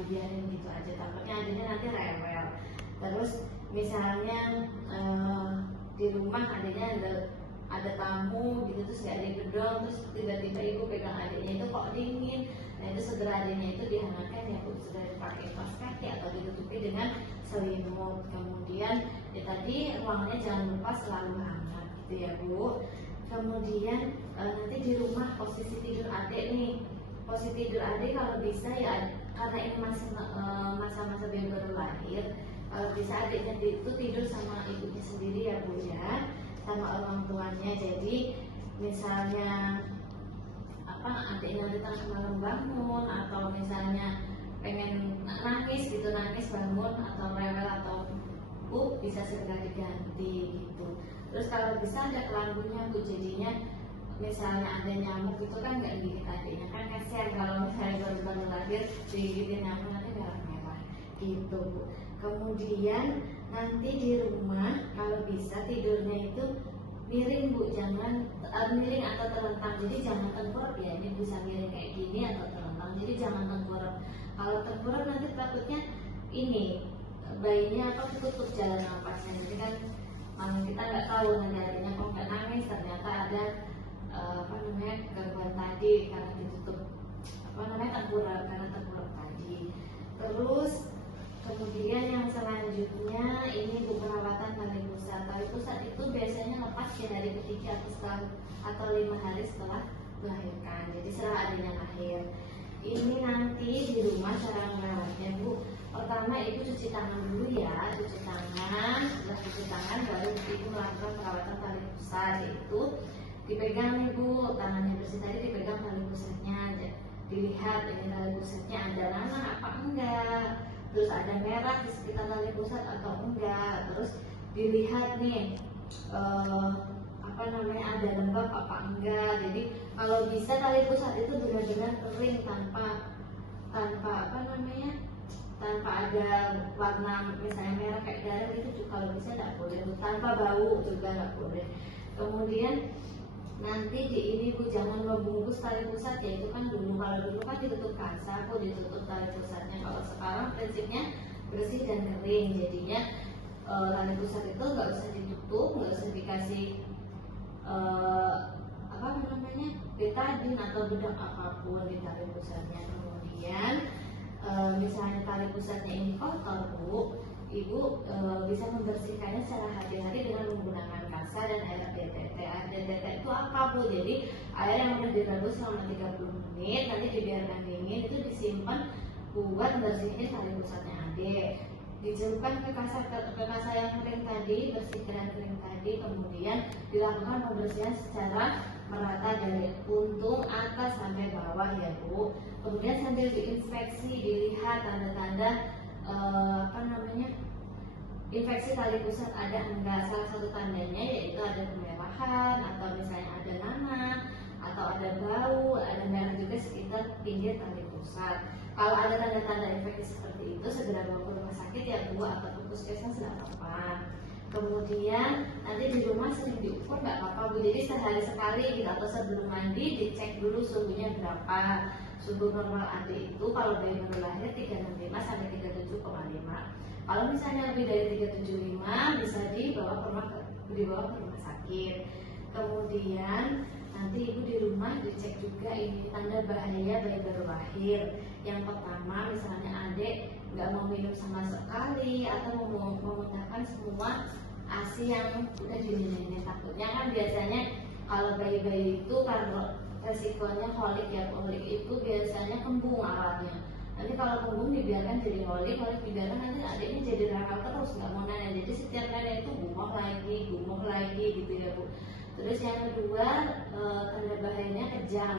dibiarin gitu aja, takutnya adiknya nanti rewel. Terus misalnya di rumah adiknya ada tamu gitu, terus nggak digedor, terus tiba-tiba ibu pegang adiknya itu kok dingin, nah itu segera adiknya itu dihangatkan ya Bu, sudah dipakai kaos kaki atau ditutupi dengan selimut. Kemudian ya tadi ruangannya jangan lupa selalu hangat gitu ya Bu. Kemudian nanti di rumah posisi tidur adik nih, posisi tidur adik kalau bisa ya, karena ini masih masa-masa bayi baru lahir, kalau bisa adiknya itu tidur sama ibunya sendiri ya Bu ya, sama orang tuanya. Jadi misalnya adiknya nanti tengah malam bangun atau misalnya pengen nangis gitu, nangis bangun atau rewel atau bisa segera diganti gitu. Terus kalau bisa ada kelambunya Bu, jadinya misalnya ada nyamuk itu kan nggak gigit adiknya, kan kasihan kalau misalnya baru lahir digigitin nyamuk nanti merah-merah gitu Bu. Kemudian nanti di rumah kalau bisa tidurnya itu miring Bu, jangan miring atau terlentang, jadi jangan tengkurap ya, ini bisa miring kayak gini atau terlentang, jadi jangan tengkurap. Kalau tengkurap nanti takutnya ini bayinya tutup jalan napasnya, jadi kan kita nggak tahu nanti adiknya kok nggak nangis, ternyata ada gangguan tadi karena ditutup tengkurap, karena tengkurap tadi. Terus kemudian yang selanjutnya ini Bu, perawatan tali pusat. Tali pusat itu biasanya lepas di hari ketiga atau 5 hari setelah melahirkan, jadi setelah adiknya lahir. Ini nanti di rumah cara merawatnya Bu, pertama ibu cuci tangan dulu ya, cuci tangan. Setelah cuci tangan baru ibu melakukan perawatan tali pusat, yaitu dipegang nih Bu, tangannya bersih tadi dipegang tali pusatnya, dilihat ini tali pusatnya ada nanah apa enggak, terus ada merah di sekitar tali pusat atau enggak, terus dilihat nih ada lembab apa enggak. Jadi kalau bisa tali pusat itu benar-benar kering tanpa tanpa ada warna misalnya merah kayak darah itu kalau bisa tidak boleh, tanpa bau juga nggak boleh. Kemudian nanti di ini Bu, jangan membungkus tali pusat ya, itu kan dulu, kalau dulu kan ditutup kaca Bu, ditutup tali pusatnya. Kalau sekarang prinsipnya bersih dan kering, jadinya tali pusat itu nggak usah ditutup, nggak usah dikasih betadin atau bedak apapun di tali pusatnya. Kemudian misalnya tali pusatnya ini kotor Bu, ibu bisa membersihkannya secara hati-hati dengan menggunakan kasa dan air DTT. Air DTT itu apa Bu? Jadi air yang sudah direbus selama 30 menit, nanti dibiarkan dingin, itu disimpan buat bersihin tali pusatnya adik. Dicelupkan ke kasa yang kering tadi, bersihkan kering tadi, kemudian dilakukan pembersihan secara merata dari untung atas sampai bawah ya Bu. Kemudian sambil diinspeksi, dilihat tanda-tanda infeksi tali pusat ada enggak. Salah satu tandanya yaitu ada kemerahan atau misalnya ada nanah atau ada bau, ada merah juga sekitar pinggir tali pusat. Kalau ada tanda-tanda infeksi seperti itu, segera bawa ke rumah sakit ya Bu, atau ke puskesmas nggak apa-apa. Kemudian nanti di rumah sering diukur nggak apa-apa Bu, jadi sehari sekali gitu, atau sebelum mandi dicek dulu suhunya berapa. Suhu normal adik itu kalau bayi baru lahir 365 sampai 37,5. Kalau misalnya lebih dari 375 bisa dibawa ke rumah sakit. Kemudian nanti ibu di rumah dicek juga ini tanda bahaya bayi baru lahir. Yang pertama misalnya adik nggak mau minum sama sekali atau memuntahkan semua ASI yang udah diminum. Takutnya kan biasanya kalau bayi-bayi itu karena resikonya kolik ya, kolik itu biasanya kembung awalnya. Nanti kalau kembung dibiarkan jadi kolik dibiarkan nanti adiknya jadi rewel terus nggak mau nenek. Jadi setiap nenek itu gumoh lagi gitu ya Bu. Terus yang kedua tanda bahayanya kejang.